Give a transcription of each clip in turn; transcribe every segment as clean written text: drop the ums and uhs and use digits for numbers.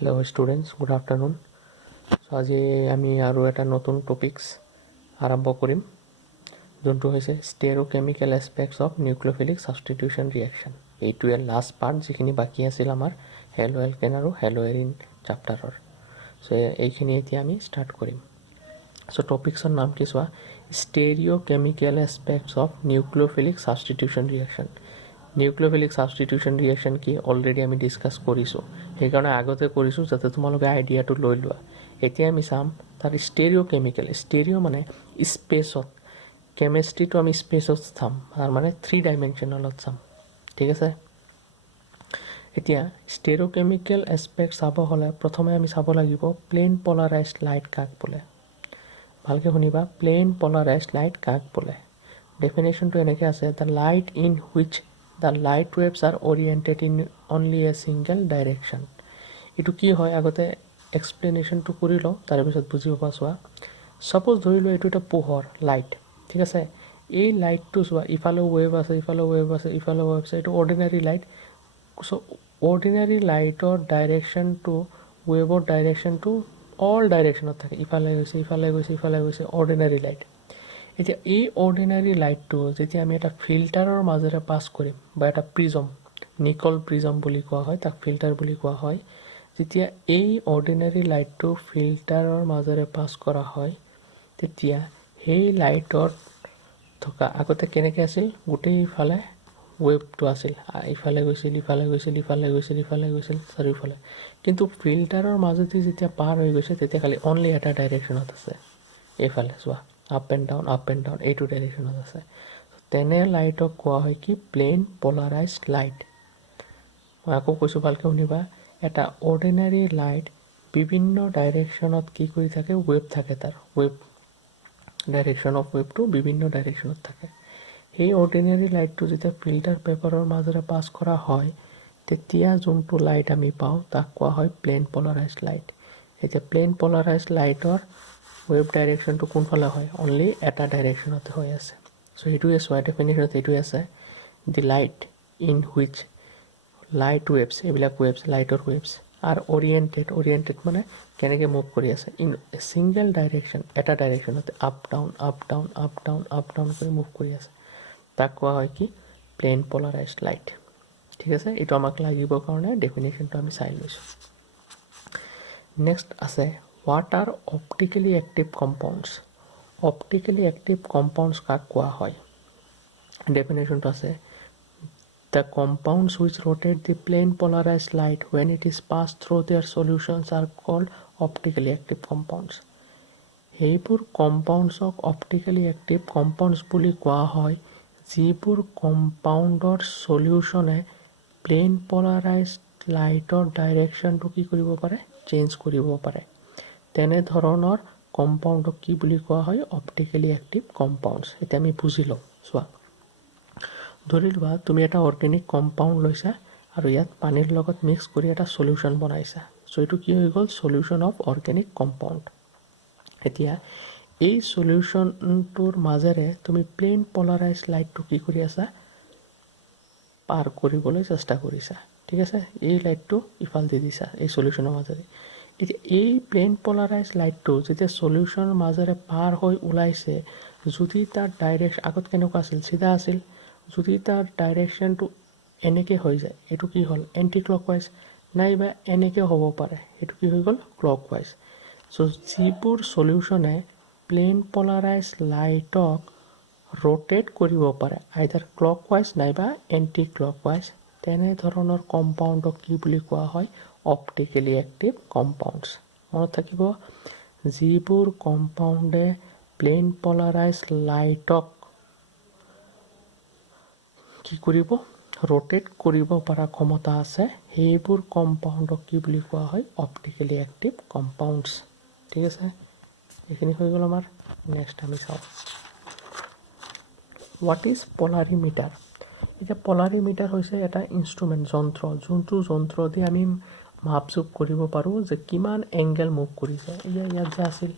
Hello' students, good afternoon. So' আজি আমি আৰু এটা নতুন টপিকছ আৰম্ভ কৰিম, যোনটো হৈছে ষ্টেৰিঅ'কেমিকেল aspects of nucleophilic substitution reaction. এইটোৱে লাষ্ট পাৰ্ট, যিখিনি বাকী আছিল আমাৰ হেলো এলকেন আৰু হেলো এৰিন চেপ্টাৰৰ। চ' এইখিনি এতিয়া আমি ষ্টাৰ্ট কৰিম। চ' টপিকছৰ নাম কি চোৱা, stereochemical aspects of nucleophilic substitution reaction. Nucleophilic substitution reaction কি অলৰেডি আমি ডিছকাছ কৰিছোঁ, সেইকাৰণে আগতে কৰিছোঁ যাতে তোমালোকে আইডিয়াটো লৈ লোৱা। এতিয়া আমি চাম তাৰ ষ্টেৰিঅ'কেমিকেল। ষ্টেৰিঅ' মানে স্পেচত, কেমেষ্ট্ৰিটো আমি স্পেচত চাম, তাৰ মানে 3 ডাইমেনশ্যনেলত চাম, ঠিক আছে। এতিয়া ষ্টেৰিঅ'কেমিকেল এছপেক্ট চাব হ'লে প্ৰথমে আমি চাব লাগিব প্লেন পলাৰাইজড লাইট কাক বোলে। ভালকৈ শুনিবা, প্লেন পলাৰাইজড লাইট কাক বোলে। ডেফিনেশ্যনটো এনেকৈ আছে, the light in which the light waves are oriented in only a single direction. এইটো কি হয় আগতে এক্সপ্লেনেশ্যনটো কৰি লওঁ, তাৰপিছত বুজি পাবা। চোৱা, ছাপ'জ ধৰি লোৱা এইটো এটা পোহৰ লাইট, ঠিক আছে। এই লাইটটো চোৱা, ইফালেও ৱেভ আছে, ইফালেও ৱেভ আছে, ইফালেও ৱেভ আছে, এইটো অৰ্ডিনাৰী লাইট। চ' অৰ্ডিনাৰী লাইটৰ ডাইৰেকশ্যনটো, ৱেভৰ ডাইৰেকশ্যনটো অল ডাইৰেকশ্যনত থাকে, ইফালে গৈছে, ইফালে গৈছে, ইফালে গৈছে, অৰ্ডিনাৰী লাইট। এতিয়া এই অৰ্ডিনাৰী লাইটটো যেতিয়া আমি এটা ফিল্টাৰৰ মাজেৰে পাছ কৰিম, বা এটা প্ৰিজম, নিকল প্ৰিজম বুলি কোৱা হয়, তাক ফিল্টাৰ বুলি কোৱা হয়। যেতিয়া এই অৰ্ডিনাৰী লাইটটো ফিল্টাৰৰ মাজেৰে পাছ কৰা হয়, তেতিয়া সেই লাইটত থকা, আগতে কেনেকৈ আছিল, গোটেইফালে ৱেভটো আছিল, ইফালে গৈছিল, ইফালে গৈছিল, ইফালে গৈছিল, ইফালে গৈছিল, চাৰিওফালে। কিন্তু ফিল্টাৰৰ মাজেদি যেতিয়া পাৰ হৈ গৈছে, তেতিয়া খালি অনলি এটা ডাইৰেকশ্যনত আছে, এইফালে চোৱা, up and down, up and down, এইটো ডাইৰেকশ্যনত আছে। তেনে লাইটক কোৱা হয় কি, প্লেন পলাৰাইজড লাইট। মই আকৌ কৈছোঁ, ভালকৈ শুনিবা, এটা অৰ্ডিনাৰী লাইট বিভিন্ন ডাইৰেকশ্যনত কি কৰি থাকে, ৱেভ থাকে, তাৰ ৱেভ ডাইৰেকশ্যন অফ ৱেভটো বিভিন্ন ডাইৰেকশ্যনত থাকে। সেই অৰ্ডিনাৰী লাইটটো যেতিয়া ফিল্টাৰ পেপাৰৰ মাজেৰে পাছ কৰা হয়, তেতিয়া যোনটো লাইট আমি পাওঁ তাক কোৱা হয় প্লেন পলাৰাইজড লাইট। এতিয়া প্লেন পলাৰাইজড লাইটৰ ৱেভ ডাইৰেকশ্যনটো কোনফালে হয়, অনলি এটা ডাইৰেকশ্যনতে হৈ আছে। চ' সেইটোৱে চোৱা, ডেফিনেশ্যনত এইটোৱে আছে, the light in which light waves, এইবিলাক ৱেভছ, লাইটৰ ৱেভছ আৰ অৰিয়েণ্টেড মানে কেনেকৈ মুভ কৰি আছে, ইন এ ছিংগল ডাইৰেকশ্যন, এটা ডাইৰেকশ্যনতে up down, up down, up down, up down কৰি মুভ কৰি আছে, তাক কোৱা হয় কি, প্লেন পলাৰাইজড লাইট, ঠিক আছে। এইটো আমাক লাগিবৰ কাৰণে ডেফিনেশ্যনটো আমি চাই লৈছোঁ। নেক্সট আছে, what are optically active compounds. Optically active compounds কাক কোৱা হয়, ডেফিনেশ্যনটো আছে, the compounds which rotate the plane polarized light when it is passed through their solutions are called optically active compounds. সেইবোৰ কম্পাউণ্ডছক অপ্টিকেলি এক্টিভ কম্পাউণ্ডছ বুলি কোৱা হয়, যিবোৰ কম্পাউণ্ডৰ চলিউশ্যনে প্লেন পলাৰাইজড লাইটৰ ডাইৰেকশ্যনটো কি কৰিব পাৰে, চেঞ্জ কৰিব পাৰে। তেনেধৰণৰ কম্পাউণ্ডক কি বুলি কোৱা হয়, অপ্টিকেলি এক্টিভ কম্পাউণ্ডছ। এতিয়া আমি বুজি লওঁ, চোৱা, ধৰি লোৱা তুমি এটা অৰ্গেনিক কম্পাউণ্ড লৈছা আৰু ইয়াত পানীৰ লগত মিক্স কৰি এটা চলিউশ্যন বনাইছা। চ' এইটো কি হৈ গ'ল, চলিউশ্যন অফ অৰ্গেনিক কম্পাউণ্ড। এতিয়া এই চলিউশ্যনটোৰ মাজেৰে তুমি প্লেন পলাৰাইজড লাইটটো কি কৰি আছা, পাৰ কৰিবলৈ চেষ্টা কৰিছা, ঠিক আছে। এই লাইটটো ইফাল দি দিছা এই চলিউশ্যনৰ মাজেৰে। এতিয়া এই প্লেন পলাৰাইজড লাইটটো যেতিয়া চলিউশ্যনৰ মাজেৰে পাৰ হৈ ওলাইছে, যদি তাৰ ডাইৰেকশ্যন, আগত কেনেকুৱা আছিল, চিধা আছিল, যদি তাৰ ডাইৰেকশ্যনটো এনেকৈ হৈ যায়, এইটো কি হ'ল, এণ্টি ক্লকৱাইজ, নাইবা এনেকৈ হ'ব পাৰে, এইটো কি হৈ গ'ল, ক্লকৱাইজ। চ' যিবোৰ চলিউশ্যনে প্লেন পলাৰাইজড লাইটক ৰোটেট কৰিব পাৰে, আইদাৰ ক্লকৱাইজ নাইবা এণ্টি ক্লকৱাইজ, তেনেধৰণৰ কম্পাউণ্ডক কি বুলি কোৱা হয়, অপ্টিকেলি এক্টিভ কম্পাউণ্ডছ। মনত থাকিব, যিবোৰ কম্পাউণ্ডে প্লেন পলাৰাইজড লাইটক কি কৰিব, ৰোটেট কৰিব পৰা ক্ষমতা আছে, সেইবোৰ কম্পাউণ্ডক কি বুলি কোৱা হয়, অপ্টিকেলি এক্টিভ কম্পাউণ্ডছ, ঠিক আছে। এইখিনি হৈ গ'ল আমাৰ। নেক্সট আমি চাওঁ, হোৱাট ইজ পলাৰিমিটাৰ। এতিয়া পলাৰিমিটাৰ হৈছে এটা ইনষ্ট্ৰুমেণ্ট, যন্ত্ৰ, যোনটো যন্ত্ৰ দি আমি মাপজোখ কৰিব পাৰোঁ যে কিমান এংগেল মুভ কৰিছে। ইয়াত যে আছিল,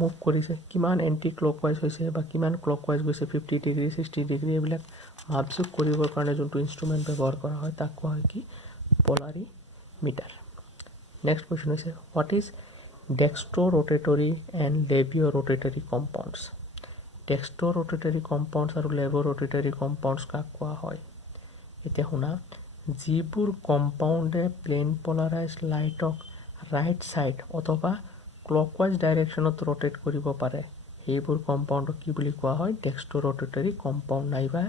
মুভ কৰিছে, কিমান এণ্টি ক্লকৱাইজ হৈছে বা কিমান ক্লকৱাইজ গৈছে, 50 ডিগ্ৰী, 60 ডিগ্ৰী, এইবিলাক মাপজোখ কৰিবৰ কাৰণে যোনটো ইনষ্ট্ৰুমেণ্ট ব্যৱহাৰ কৰা হয়, তাক কোৱা হয় কি, পলাৰিমিটাৰ। নেক্সট কুৱেশ্যন হৈছে what is dextrorotatory and laevorotatory compounds dextrorotatory compounds আৰু লেব'ৰ'টেটৰী কম্পাউণ্ডছ কাক কোৱা হয় এতিয়া শুনা যিবোৰ কম্পাউণ্ডে প্লেন পলাৰাইজ লাইটক ৰাইট ছাইড অথবা ক্লকৱাইজ ডাইৰেকশ্যনত ৰ'টেট কৰিব পাৰে সেইবোৰ কম্পাউণ্ডক কি বুলি কোৱা হয় ডেক্সট্ৰ'ৰ'টেটৰী কম্পাউণ্ড নাইবা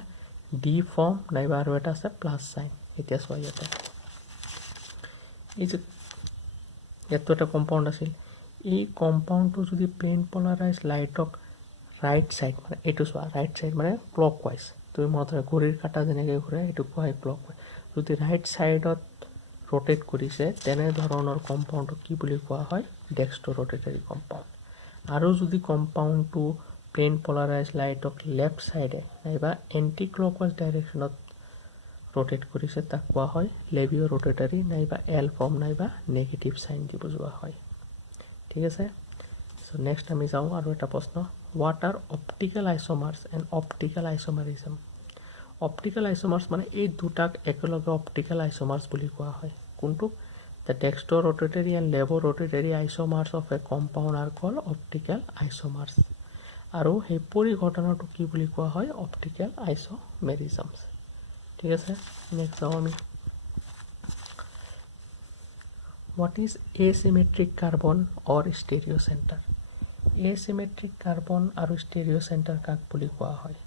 ডি ফৰ্ম নাইবা আৰু এটা আছে প্লাছ চাইন এতিয়া চোৱা ইয়াতে এই যে ইয়াতো এটা কম্পাউণ্ড আছিল এই কম্পাউণ্ডটো যদি প্লেন পলাৰাইজ লাইটক ৰাইট ছাইড মানে এইটো চোৱা ৰাইট ছাইড মানে ক্লকৱাইজ তুমি মনত ৰাখা ঘড়ীৰ কাঁটা যেনেকৈ ঘূৰে এইটো কোৱা হয় ক্লকৱাইজ যদি ৰাইট ছাইডত ৰ'টেট কৰিছে তেনেধৰণৰ কম্পাউণ্ডক কি বুলি কোৱা হয় ডেক্সট্ৰ'ৰ'টেটৰী কম্পাউণ্ড আৰু যদি কম্পাউণ্ডটো প্লেন পলাৰাইজ লাইটক লেফ্ট ছাইডে নাইবা এণ্টি ক্লকৱাইজ ডাইৰেকশ্যনত ৰ'টেট কৰিছে তাক কোৱা হয় লেবিঅ'ৰ'টেটৰী নাইবা এল ফৰ্ম নাইবা নেগেটিভ চাইন দি বুজোৱা হয় ঠিক আছে চ' নেক্সট আমি যাওঁ আৰু এটা প্ৰশ্ন what are optical isomers and optical isomerism optical isomers মানে এই দুটাক একেলগে অপটিকেল আইচ'মাৰ্ছ বুলি কোৱা হয় কোনটো the dextrorotatory and laevorotatory isomers of a compound are called optical isomers আৰু সেই পৰিঘটনাটো কি বুলি কোৱা হয় অপটিকেল আইচ'মেৰিজমছ ঠিক আছে নেক্সট যাওঁ আমি what is asymmetric carbon or stereo' centre asymmetric carbon আৰু ষ্টেৰিঅ' চেণ্টাৰ কাক বুলি কোৱা হয়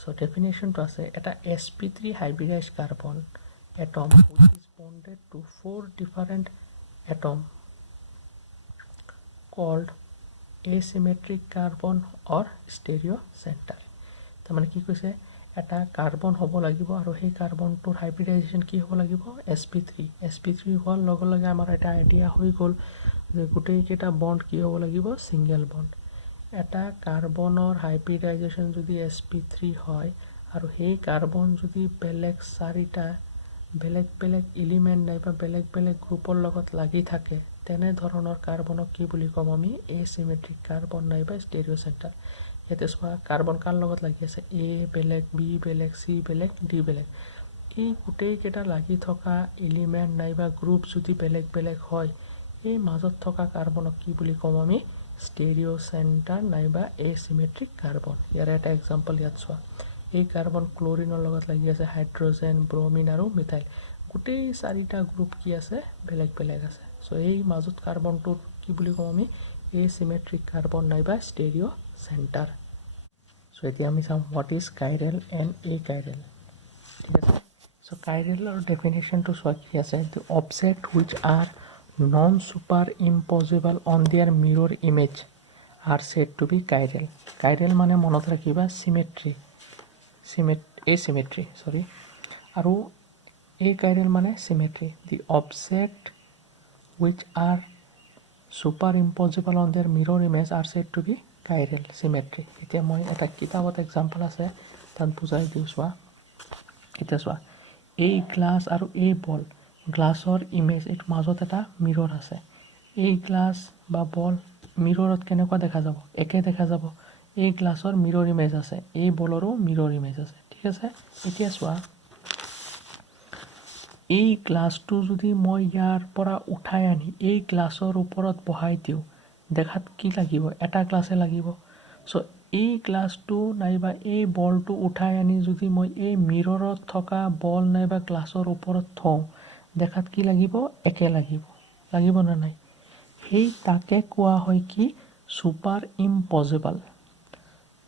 চ' ডেফিনেশ্যনটো আছে এটা sp3 hybridise carbon atom which is bonded to 4 different atom called asymmetric carbon or stereo center তাৰমানে কি কৈছে এটা কাৰ্বন হ'ব লাগিব আৰু সেই কাৰ্বনটোৰ হাইব্ৰিডাইজেশ্যন কি হ'ব লাগিব sp3 হোৱাৰ লগে লগে আমাৰ এটা আইডিয়া হৈ গ'ল যে গোটেইকেইটা বণ্ড কি হ'ব লাগিব ছিংগল বণ্ড এটা কাৰ্বনৰ হাইব্ৰিডাইজেশ্যন যদি sp3 হয় আৰু সেই কাৰ্বন যদি বেলেগ চাৰিটা বেলেগ বেলেগ এলিমেণ্ট নাইবা বেলেগ বেলেগ গ্ৰুপৰ লগত লাগি থাকে তেনেধৰণৰ কাৰ্বনক কি বুলি ক'ম আমি এচিমেট্ৰিক কাৰ্বন নাইবা ষ্টেৰিঅ' চেণ্টাৰ ইয়াতে চোৱা কাৰ্বন কাৰ লগত লাগি আছে এ বেলেগ বি বেলেগ চি বেলেগ ডি বেলেগ এই গোটেইকেইটা লাগি থকা এলিমেণ্ট নাইবা গ্ৰুপ যদি বেলেগ বেলেগ হয় এই মাজত থকা কাৰ্বনক কি বুলি ক'ম আমি ষ্টেৰিঅ' চেণ্টাৰ নাইবা এচিমেট্ৰিক কাৰ্বন ইয়াৰ এটা এক্সাম্পল ইয়াত চোৱা এই কাৰ্বন ক্লৰিনৰ লগত লাগি আছে হাইড্ৰজেন ব্ৰমিন আৰু মিথাইল গোটেই চাৰিটা গ্ৰুপ কি আছে বেলেগ বেলেগ আছে চ' এই মাজত কাৰ্বনটোৰ কি বুলি ক'ম আমি এচিমেট্ৰিক কাৰ্বন নাইবা ষ্টেৰিঅ' চেণ্টাৰ চ' এতিয়া আমি চাম what is chiral and achiral ঠিক আছে চ' কাইৰেলৰ ডেফিনেশ্যনটো চোৱা কি আছে the object which are non superimposable on their mirror image are said to be chiral chiral মানে মনত ৰাখিবা এচিমেট্ৰি আৰু এ কাইৰেল মানে symmetry the object which are superimposable on their mirror image are said to be chiral symmetry এতিয়া মই এটা কিতাপত example আছে তাত বুজাই দিওঁ চোৱা এতিয়া চোৱা এই গ্লাছ আৰু এই বল গ্লাছৰ ইমেজ এইটো মাজত এটা মিৰৰ আছে এই গ্লাছ বা বল মিৰৰত কেনেকুৱা দেখা যাব একে দেখা যাব এই গ্লাছৰ মিৰৰ ইমেজ আছে এই বলৰো মিৰৰ ইমেজ আছে ঠিক আছে এতিয়া চোৱা এই গ্লাছটো যদি মই ইয়াৰ পৰা উঠাই আনি এই গ্লাছৰ ওপৰত বহাই দিওঁ দেখাত কি লাগিব এটা গ্লাছে লাগিব চ' এই গ্লাছটো নাইবা এই বলটো উঠাই আনি যদি মই এই মিৰৰত থকা বল নাইবা গ্লাছৰ ওপৰত থওঁ দেখাত কি লাগিব একে লাগিব নে নাই সেই তাকে কোৱা হয় কি ছুপাৰ ইম্পজিবল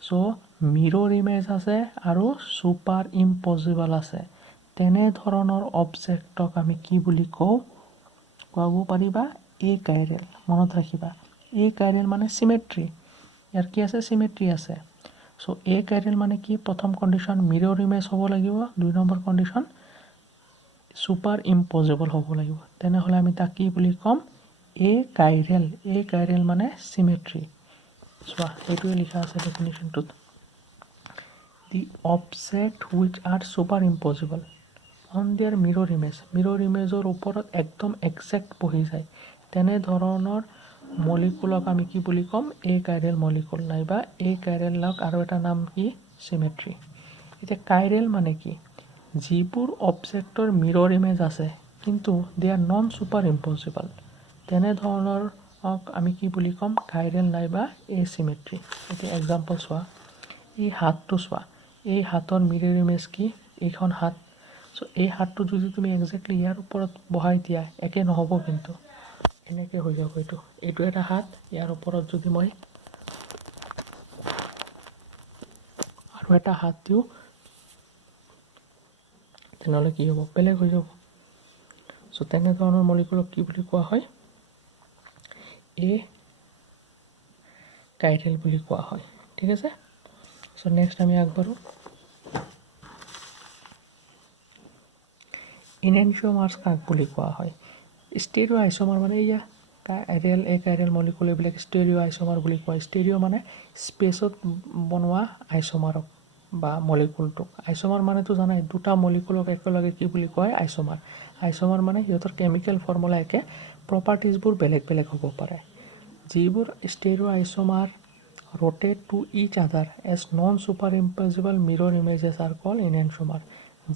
চ' মিৰৰ ইমেজ আছে আৰু ছুপাৰ ইম্পজিবল আছে তেনেধৰণৰ অবজেক্টক আমি কি বুলি ক'ব পাৰিবা এ কাইৰেল মনত ৰাখিবা এ কাইৰেল মানে চিমেট্ৰি ইয়াৰ কি আছে চিমেট্ৰি আছে চ' এ কাইৰেল মানে কি প্ৰথম কণ্ডিশ্যন মিৰৰ ইমেজ হ'ব লাগিব 2 নম্বৰ কণ্ডিশ্যন ছুপাৰ ইম্পজিবল হ'ব লাগিব তেনেহ'লে আমি তাক কি বুলি ক'ম এ কাইৰেল মানে চিমেট্ৰি চোৱা এইটোৱে লিখা আছে ডেফিনেশ্যনটোত the object which are superimposable on their mirror ইমেজৰ ওপৰত একদম একজেক্ট বহি যায় তেনেধৰণৰ মলিকুলক আমি কি বুলি ক'ম এ কাইৰেল মলিকুল নাইবা এ কাইৰেলক আৰু এটা নাম কি চিমেট্ৰি এতিয়া কাইৰেল মানে কি যিবোৰ অবজেক্টৰ মিৰৰ ইমেজ আছে কিন্তু দে আৰ নন ছুপাৰ ইম্পজিবল তেনেধৰণৰ আমি কি বুলি ক'ম কাইৰেল নাইবা এচিমেট্ৰি এতিয়া এক্সাম্পল চোৱা এই হাতটো চোৱা এই হাতৰ মিৰৰ ইমেজ কি এইখন হাত চ' এই হাতটো যদি তুমি একজেক্টলি ইয়াৰ ওপৰত বহাই দিয়া একে নহ'ব কিন্তু এনেকৈ হৈ যাব এইটো এটা হাত ইয়াৰ ওপৰত যদি মই আৰু এটা হাত দিওঁ তেনেহ'লে কি হ'ব বেলেগ হৈ যাব চ' তেনেধৰণৰ মলিকুলক কি বুলি কোৱা হয় কাইৰেল বুলি কোৱা হয় ঠিক আছে চ' নেক্সট আমি আগবাঢ়োঁ ইনেনচিয়মাৰ্ছ কাক বুলি কোৱা হয় ষ্টেৰিঅ' আইচ'মাৰ মানে এয়া কাইৰেল মলিকুল এইবিলাক ষ্টেৰিঅ' আইচ'মাৰ বুলি কোৱা ষ্টেৰিঅ' মানে স্পেচত বনোৱা আইচ'মাৰক বা মলিকুলটোক আইচ'মাৰ মানেতো জানাই দুটা মলিকুলক একেলগে কি বুলি কয় আইচ'মাৰ মানে সিহঁতৰ কেমিকেল ফৰ্মুলা একে প্ৰপাৰ্টিজবোৰ বেলেগ বেলেগ হ'ব পাৰে যিবোৰ stereo' আইচ'মাৰ rotate to each other as non-superimposable mirror images are called enantiomer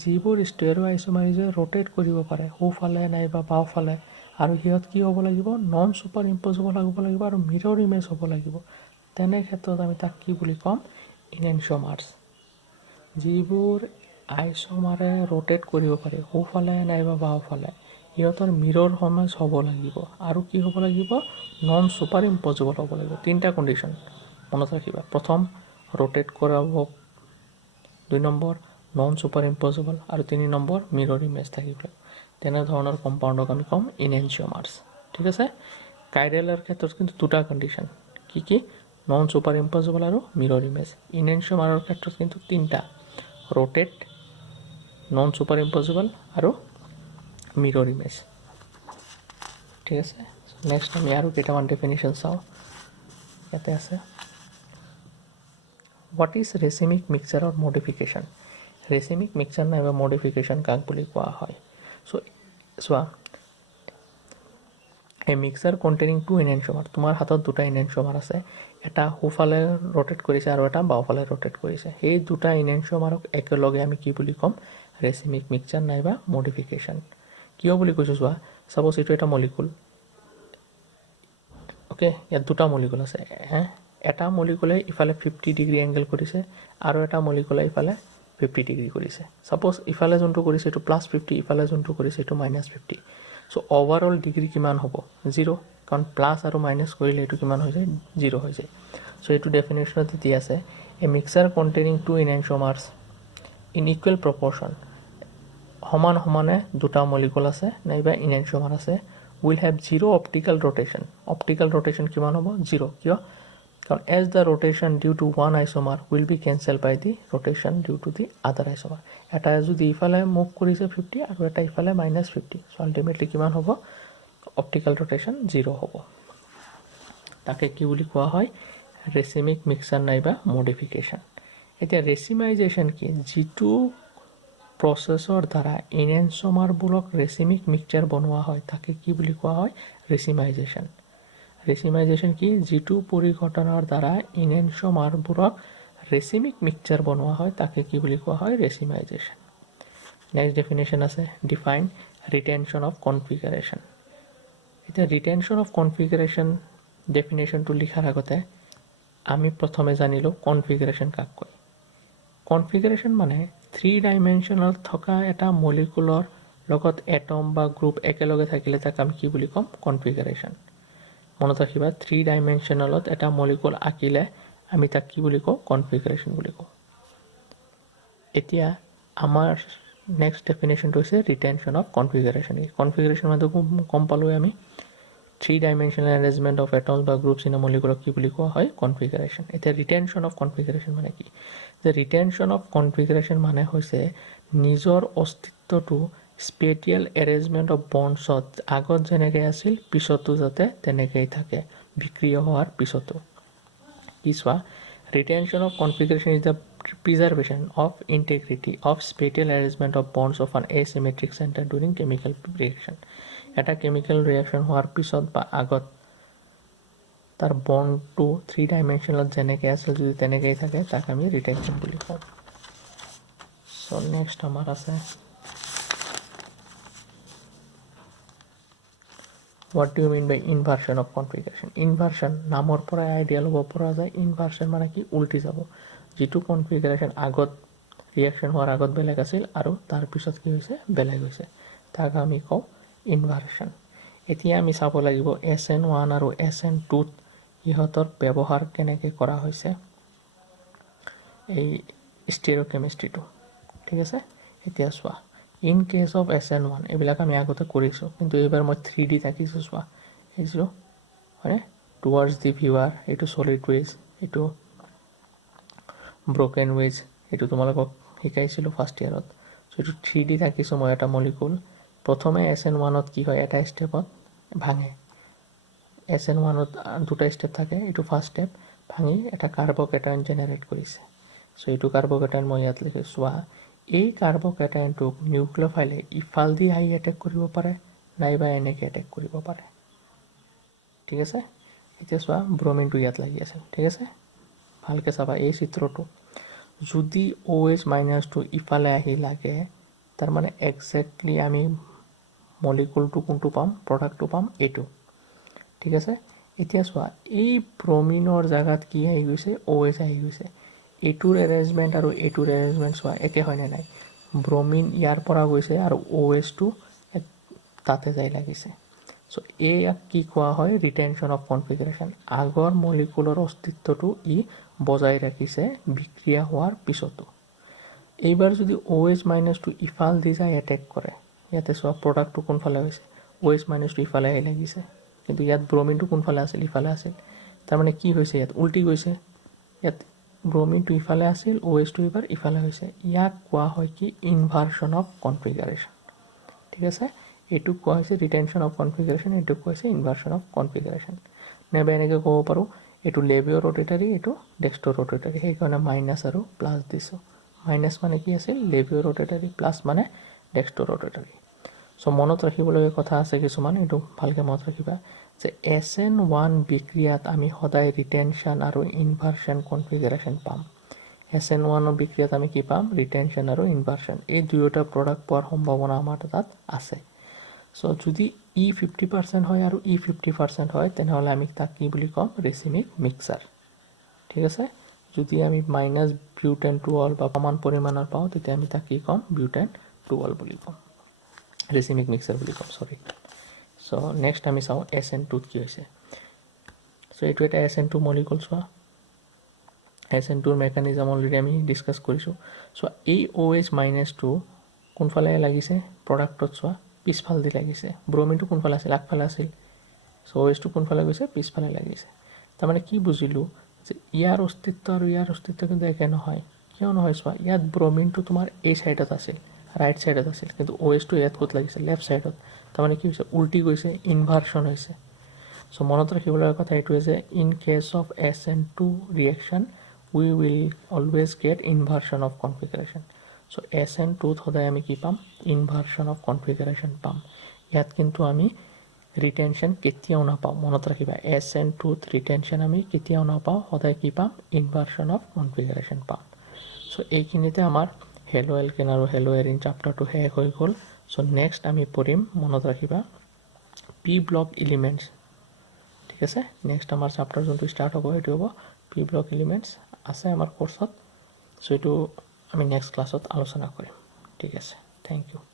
যিবোৰ ষ্টেৰিঅ' আইচ'মাৰিজে ৰোটেট কৰিব পাৰে সোঁফালে নাইবা বাওঁফালে আৰু সিহঁত কি হ'ব লাগিব নন ছুপাৰ ইম্পজিবল হ'ব লাগিব আৰু মিৰৰ ইমেজ হ'ব লাগিব তেনে ক্ষেত্ৰত আমি তাক কি বুলি ক'ম ইনেনচিয়মাৰ্ছ যিবোৰ আইচ'মাৰে ৰোটেট কৰিব পাৰে সোঁফালে নাইবা বাওঁফালে সিহঁতৰ মিৰৰ ইমেজ হ'ব লাগিব আৰু কি হ'ব লাগিব নন ছুপাৰ ইম্পজিবল হ'ব লাগিব তিনিটা কণ্ডিশ্যন মনত ৰাখিবা প্ৰথম ৰোটেট কৰাব 2 নম্বৰ নন ছুপাৰ ইম্পজিবল আৰু 3 নম্বৰ মিৰৰ ইমেজ থাকিব তেনেধৰণৰ কম্পাউণ্ডক আমি ক'ম ইনেনচিয়মাৰ্ছ ঠিক আছে কাইৰেলৰ ক্ষেত্ৰত কিন্তু দুটা কণ্ডিশ্যন কি নন ছুপাৰ ইম্পজিবল আৰু মিৰৰ ইমেজ ইনেনচিয়মাৰৰ ক্ষেত্ৰত কিন্তু তিনিটা ৰোটেট নন ছুপাৰ ইম্পজিবল আৰু মিৰৰ ইমেজ ঠিক আছে নেক্সট আমি আৰু কেইটামান ডেফিনেশ্যন চাওঁ ইয়াতে আছে what is racemic mixture or modification racemic mixture নাইবা মডিফিকেশ্যন কাক বুলি কোৱা হয় চ' চোৱা এই মিক্সাৰ কণ্টেইনিং 2 ইনেনচিয়মাৰ তোমাৰ হাতত দুটা ইনেনচিয়মাৰ আছে এটা সোঁফালে ৰোটেট কৰিছে আৰু এটা বাওঁফালে ৰোটেট কৰিছে সেই দুটা ইনেনচিয়মাৰক একেলগে আমি কি বুলি ক'ম ৰেচিমিক মিক্সাৰ নাইবা মডিফিকেশ্যন কিয় বুলি কৈছোঁ চোৱা ছাপ'জ এইটো এটা মলিকুল অ'কে ইয়াত দুটা মলিকুল আছে এটা মলিকুলে ইফালে 50 ডিগ্ৰী এংগেল কৰিছে আৰু এটা মলিকুলে ইফালে 50 ডিগ্ৰী কৰিছে ছাপ'জ ইফালে যোনটো কৰিছে এইটো +50 ইফালে যোনটো কৰিছে এইটো -50 চ' অভাৰঅল ডিগ্ৰী কিমান হ'ব 0 কাৰণ প্লাছ আৰু মাইনাছ কৰিলে এইটো কিমান হৈ যায় 0 হৈ যায় চ' এইটো ডেফিনেশ্যনত দি আছে এ মিক্সাৰ কণ্টেইনিং 2 ইনেনচিয়মাৰ্ছ ইন ইকুৱেল প্ৰপৰ্শ্যন সমানে দুটা মলিকুল আছে নাইবা ইনেনচিয়মাৰ আছে will have zero optical rotation কিমান হ'ব 0 কিয় কাৰণ as the rotation due to one isomer will be cancelled by the rotation due to the other isomer এটা যদি ইফালে মুভ কৰিছে 50 আৰু এটা ইফালে -50 so ultimately কিমান হ'ব অপটিকেল rotation 0 হ'ব তাকে কি বুলি কোৱা হয় ৰেচিমিক মিক্সাৰ নাইবা মডিফিকেশ্যন এতিয়া ৰেচিমাইজেশ্যন কি যিটো প্ৰচেছৰ দ্বাৰা ইনেনচিয়মাৰবোৰক ৰেচিমিক মিক্সাৰ বনোৱা হয় তাকে কি বুলি কোৱা হয় ৰেচিমাইজেশ্যন কি যিটো পৰিঘটনাৰ দ্বাৰা ইনেনচিয়মাৰবোৰক ৰেচিমিক মিক্সাৰ বনোৱা হয় তাকে কি বুলি কোৱা হয় ৰেচিমাইজেশ্যন নেক্সট ডেফিনেশ্যন আছে ডিফাইন ৰিটেনশ্যন অফ কনফিগাৰেশ্যন এতিয়া ৰিটেনশ্যন অফ কনফিগাৰেশ্যন ডেফিনেশ্যনটো লিখাৰ আগতে আমি প্ৰথমে জানিলোঁ কনফিগাৰেশ্যন কাক কয় কনফিগাৰেশ্যন মানে 3 ডাইমেনশ্যনেল থকা এটা মলিকুলৰ লগত এটম বা গ্ৰুপ একেলগে থাকিলে তাক আমি কি বুলি ক'ম কনফিগাৰেশ্যন মনত ৰাখিবা 3 ডাইমেনশ্যনেলত এটা মলিকুল আঁকিলে আমি তাক কি বুলি কওঁ কনফিগাৰেশ্যন বুলি কওঁ এতিয়া আমাৰ নেক্সট ডেফিনেশ্যনটো হৈছে ৰিটেনশ্যন অফ কনফিগাৰেশ্যন কনফিগাৰেশ্যন মানে গম পালোঁৱে আমি 3 ডাইমেনশ্যনেল এৰেঞ্জমেণ্ট অফ এটমছ বা গ্ৰুপছ ইন এ মলিকুলক কি বুলি কোৱা হয় কনফিগাৰেশ্যন এতিয়া ৰিটেনশ্যন অফ কনফিগাৰেশ্যন মানে কি যে ৰিটেনশ্যন অফ কনফিগাৰেশ্যন মানে হৈছে নিজৰ অস্তিত্বটো স্পেটিয়েল এৰেঞ্জমেণ্ট অফ বণ্ডছত আগত যেনেকৈ আছিল পিছতো যাতে তেনেকৈয়ে থাকে বিক্ৰিয়া হোৱাৰ পিছতো কি চোৱা retention of configuration is the preservation of integrity of spatial arrangement of bonds of an asymmetric centre during chemical reaction এটা কেমিকেল ৰিয়েকশ্যন হোৱাৰ পিছত বা আগত তাৰ বণ্ডটো 3 ডাইমেনশ্যনত যেনেকৈ আছিল যদি তেনেকৈয়ে থাকে তাক আমি ৰিটেনশ্যন বুলি কওঁ চ' নেক্সট আমাৰ আছে what do you mean by inversion of configuration? Inversion নামৰ পৰাই আইডিয়া ল'ব পৰা যায়। ইনভাৰ্সন মানে কি? উল্টি যাব। যিটো কনফিগাৰেশ্যন আগত ৰিয়েকশ্যন হোৱাৰ আগত বেলেগ আছিল আৰু তাৰপিছত কি হৈছে? বেলেগ হৈছে, তাক আমি কওঁ ইনভাৰ্সন। এতিয়া আমি চাব লাগিব SN1 আৰু SN2ত ইহঁতৰ ব্যৱহাৰ কেনেকৈ কৰা হৈছে এই ষ্টেৰিঅ'কেমিষ্ট্ৰিটো। ঠিক আছে, এতিয়া চোৱা, ইন কেছ অফ SN1 এইবিলাক আমি আগতে কৰিছোঁ, কিন্তু এইবাৰ মই 3D থাকিছোঁ। চোৱা এইটো হয়নে? টুৱাৰ্ডছ দি ভিউৱাৰ, এইটো ছলিড ৱেজ, এইটো ব্ৰকেন ৱেজ, এইটো তোমালোকক শিকাইছিলোঁ ফাৰ্ষ্ট ইয়াৰত। চ' এইটো 3D থাকিছোঁ মই এটা মলিকুল। প্ৰথমে SN1ত কি হয়? এটা ষ্টেপত ভাঙে। SN1ত দুটা ষ্টেপ থাকে, এইটো ফাৰ্ষ্ট ষ্টেপ ভাঙি এটা কাৰ্বকেটায়ন জেনেৰেট কৰিছে। চ' এইটো কাৰ্বকেটায়ন মই ইয়াত লিখিছোঁ। চোৱা, এই কাৰ্বকেটায়নটোক নিউক্লিঅ'ফাইলে ইফালদি আহি এটেক কৰিব পাৰে, নাইবা এনেকৈ এটেক কৰিব পাৰে। ঠিক আছে, এতিয়া চোৱা ব্ৰমিনটো ইয়াত লাগি আছে। ঠিক আছে, ভালকৈ চাবা এই চিত্ৰটো। যদি OH- ইফালে আহি লাগে, তাৰমানে একজেক্টলি আমি মলিকুলটো কোনটো পাম? প্ৰডাক্টটো পাম এইটো। ঠিক আছে, এতিয়া চোৱা এই ব্ৰমিনৰ জেগাত কি আহি গৈছে? OH আহি গৈছে। এইটোৰ এৰেঞ্জমেণ্ট আৰু এইটোৰ এৰেঞ্জমেণ্ট চোৱা একে হয়নে নাই? ব্ৰমিন ইয়াৰ পৰা গৈছে আৰু OHটো তাতে যাই লাগিছে। চ' ইয়াক কি কোৱা হয়? Retention of configuration. আগৰ মলিকুলৰ অস্তিত্বটো ই বজাই ৰাখিছে বিক্ৰিয়া হোৱাৰ পিছতো। এইবাৰ যদি OH- ইফাল দি যায় এটেক কৰে, ইয়াতে চোৱা প্ৰডাক্টটো কোনফালে হৈছে? OH- ইফালে আহি লাগিছে, কিন্তু ইয়াত ব্ৰমিনটো কোনফালে আছিল? ইফালে আছিল। তাৰমানে কি হৈছে? ইয়াত উল্টি গৈছে। ইয়াত ব্ৰমিনটো ইফালে আছিল, OHটো এইবাৰ ইফালে হৈছে। ইয়াক কোৱা হয় কি? ইনভাৰ্সন অফ কনফিগাৰেশ্যন। ঠিক আছে, এইটোক কোৱা হৈছে ৰিটেনশ্যন অফ কনফিগাৰেশ্যন, এইটোক কোৱা হৈছে ইনভাৰ্সন অফ কনফিগাৰেশ্যন। নাইবা এনেকৈ ক'ব পাৰোঁ, এইটো লেবিঅ' ৰ'টেটাৰী, এইটো ডেক্সট্ৰ' ৰ'টেটাৰী। সেইকাৰণে মাইনাছ আৰু প্লাছ দিছোঁ। মাইনাছ মানে কি আছিল? লেবিঅ' ৰ'টেটাৰী, প্লাছ মানে ডেক্সট্ৰ' ৰ'টেটাৰী। চ' মনত ৰাখিবলগীয়া কথা আছে কিছুমান, এইটো ভালকৈ মনত ৰাখিবা যে SN1 বিক্ৰিয়াত আমি সদায় ৰিটেনশ্যন আৰু ইনভাৰ্সন কনফিগাৰেশ্যন পাম। SN1 বিক্ৰিয়াত আমি কি পাম? ৰিটেনশ্যন আৰু ইনভাৰ্সন। এই দুয়োটা প্ৰডাক্ট পোৱাৰ সম্ভাৱনা আমাৰ তাত আছে। চ' যদি ই 50% হয় আৰু ই 50% হয়, তেনেহ'লে আমি তাক কি বুলি ক'ম? ৰেচিমিক মিক্সাৰ। ঠিক আছে, যদি আমি মাইনাছ বিউটেন 2 বা সমান পৰিমাণৰ পাওঁ, তেতিয়া আমি তাক কি ক'ম? বিউটেন 2 বুলি ক'ম, ৰেচিমিক মিক্সাৰ বুলি ক'ম, চৰি। চ' নেক্সট আমি চাওঁ SN2ত কি হৈছে। চ' এইটো এটা SN2 মলিকুল। চোৱা SN2ৰ মেকানিজম অলৰেডি আমি ডিছকাছ কৰিছোঁ। চ' এই OH- কোনফালে লাগিছে? প্ৰডাক্টত চোৱা পিছফালেদি লাগিছে। ব্ৰমিনটো কোনফালে আছিল? আগফালে আছিল। চ' OHটো কোনফালে গৈছে? পিছফালে লাগিছে। তাৰমানে কি বুজিলোঁ? যে ইয়াৰ অস্তিত্ব আৰু ইয়াৰ অস্তিত্ব কিন্তু একে নহয়। কিয় নহয়? চোৱা, ইয়াত ব্ৰমিনটো তোমাৰ এই ছাইডত আছিল, ৰাইট ছাইডত আছিল, কিন্তু OHটো ইয়াত ক'ত লাগিছে? লেফ্ট ছাইডত। তাৰমানে কি হৈছে? উল্টি গৈছে, ইনভাৰ্সন হৈছে। চ' মনত ৰাখিবলগীয়া কথা এইটোৱে যে in case of SN2 reaction we will always get inversion of configuration. So' SN2ত সদায় আমি কি পাম? ইনভাৰ্সন অফ কনফিগাৰেশ্যন পাম। ইয়াত কিন্তু আমি ৰিটেনশ্যন কেতিয়াও নাপাওঁ। মনত ৰাখিবা, SN2ত ৰিটেনশ্যন আমি কেতিয়াও নাপাওঁ, সদায় কি পাম? ইনভাৰ্সন অফ কনফিগাৰেশ্যন পাম। চ' এইখিনিতে আমাৰ হেলো এলকেন আৰু হেলো এৰিন চাপ্টাৰটো শেষ হৈ গ'ল। চ' নেক্সট আমি পঢ়িম, মনত ৰাখিবা, পি ব্লক এলিমেণ্টছ। ঠিক আছে, নেক্সট আমাৰ চাপ্টাৰ যোনটো ষ্টাৰ্ট হ'ব সেইটো হ'ব পি ব্লক এলিমেণ্টছ আছে আমাৰ কোৰ্চত। চ' এইটো আমি নেক্সট ক্লাছত আলোচনা কৰিম। ঠিক আছে, থেংক ইউ।